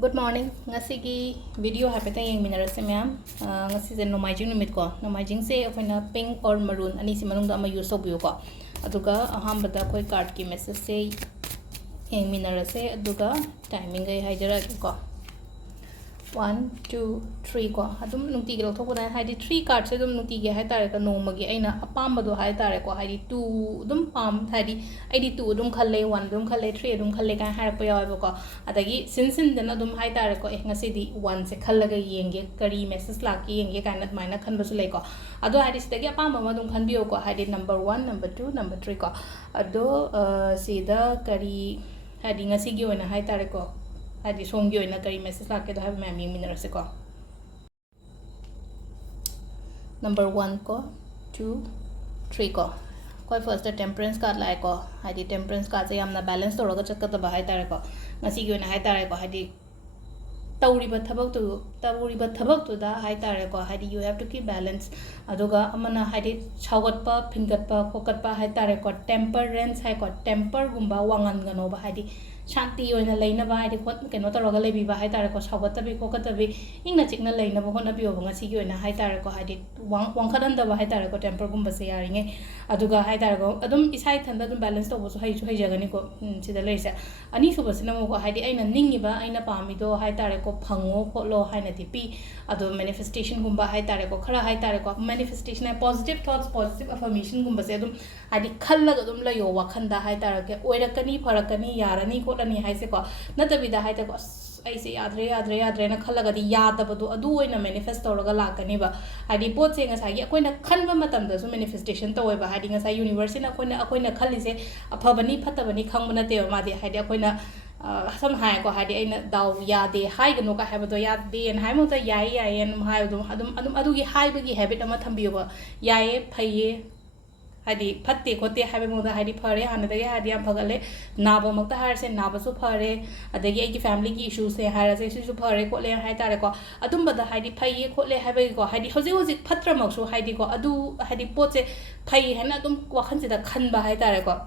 Good morning. Ngasigi video hapeta yang minarase ma'am. Ngasi se nomaijing numit ko. Nomaijing se akoina pink or maroon ani si manung da ama use obiyo ko. Aduga ahambada koi card ki message se yang minarase aduga timing gai haidara ko. 1 2 3 ko adum nungti gi lokthok na haidi 3 card se dum nungti gi haitare ka no magi aina apam bado haitare ko haidi 2 dum pam haidi aidi 2 dum khalle 1 dum khalle 3 dum khalle ka har ko yaw ko adagi sin dena dum haitare ko ngasi di 1 se khallaga yenge kari message laki yenge kana maina khan basu lai ko ado haidi sidagi apam ma dum khan biyo ko haidi number 1 number 2 number 3 ko ado sida kari haidi ngasi gi ona haitare ko hadi songi oina kari message lake do have ma'am yung minarase ko number 1 ko 2 3 ko koi first temperance card lai ko hadi temperance card se yamna balance to roga chakka ba hai tare ko ngasi gi oina hai tare ko hadi tauriba thabak to da hai tare ko hadi you have to keep balance aduga amana hadi chagot pa phingat pa fokat pa hai tare ko temperance hai ko temper gumba wangan gano ba hadi shanti oina leina ba hadi khot keno toroga lebi ba hai tare ko sawatabi kokatabi ingna chikna leina ba hona biyo ngasi gi oina hai tare ko hadi wangkhadan da ba hai tare ko temper gumba se yaringe aduga hai tare ko adum isai thanda dum balance to bo so hai jagani ko sida leisa ani su basina mo ko hadi aina ningi ba aina pami do hai tare ko phango kholo haina tipi adu manifestation gumba hai tare ko khara hai tare ko manifestation hai positive thoughts positive affirmation gumba se dum hadi khallaga dum la yo wakhanda hai tare ke oirakani pharakani yarani khotani hai se ko natabida hai ta ko aise yadre na khallaga di yadabadu adu oina manifest toroga lakani ba hadi pot se ngasai akoina khanba matam da su manifestation to ba hadi ngasai universe na akoina khallise aphabani phatabani khangmana te ma di hadi akoina sam hai ko hadi aina daw yade hai gano ka habado yade en hai mo ta yai en hai adum adu gi hai ba gi habit ama thambiyo ba yae phaiye hadi phatte khote habe mo da hadi phare hanadagi hadi am phagale naba makta har se naba su phare adagi ai family ki issue se har se su phare ko le hai tare ko adum bada hadi phaiye khole habe ko hadi hoji phatra mak su hadi ko adu hadi poche phai hena adum wakhan se da khan ba hai tare ko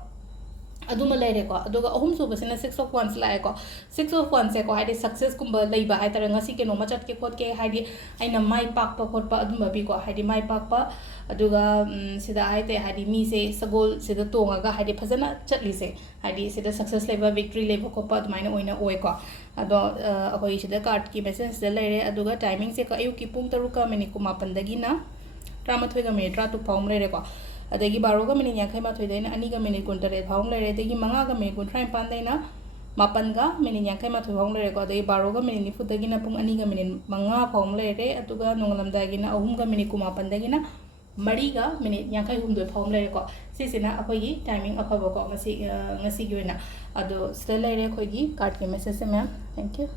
aduma leire ko aduga ahum su basina 6 of wands lai ko 6 of wands se ko hadi success kumba leiba hai tare ngasi ke no ma chat ke khot ke hadi aina mai pak pa khot pa aduma bi ko hadi mai pak pa aduga sida hai te hadi mi se sagol sida tonga ga hadi phajana chatli se hadi sida success leiba victory leiba ko pa admaina oina oi ko ado ahoi sida card ki message de leire aduga timing se ka ayu ki pung 3 ka minute ko 9 dagi na 13 ga minute 3 phom leire ko adagi 12 ga minute 51 daina 2 ga minute 3 phom leire adagi 5 ga minute 35 daina 8 ga minute 51 phom leire ko adagi 12 ga minute 9 dagi na pung 2 ga minute 5 phom leire aduga nongalam dagi na 3 ga minute 8 dagi na 3 ga minute 53 phom leire ko sisina akogi timing afaba ko ngasi gi oina ado sida leire akogi card ki message ma'am thank you